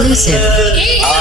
Exclusive.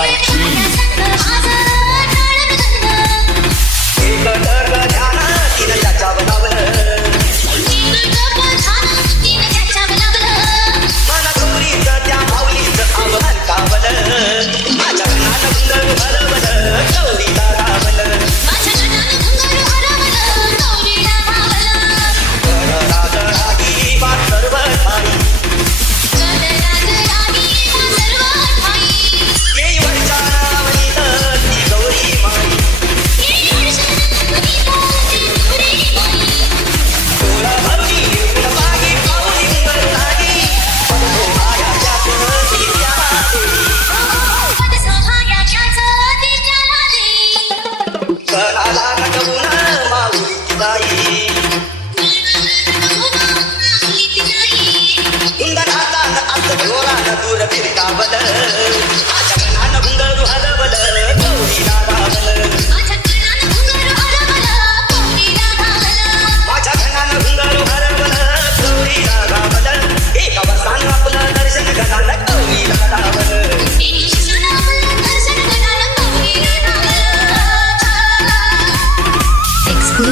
माऊली जाई इंद्राला असं दूर फिरता बदल.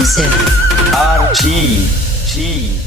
Producer. Arti.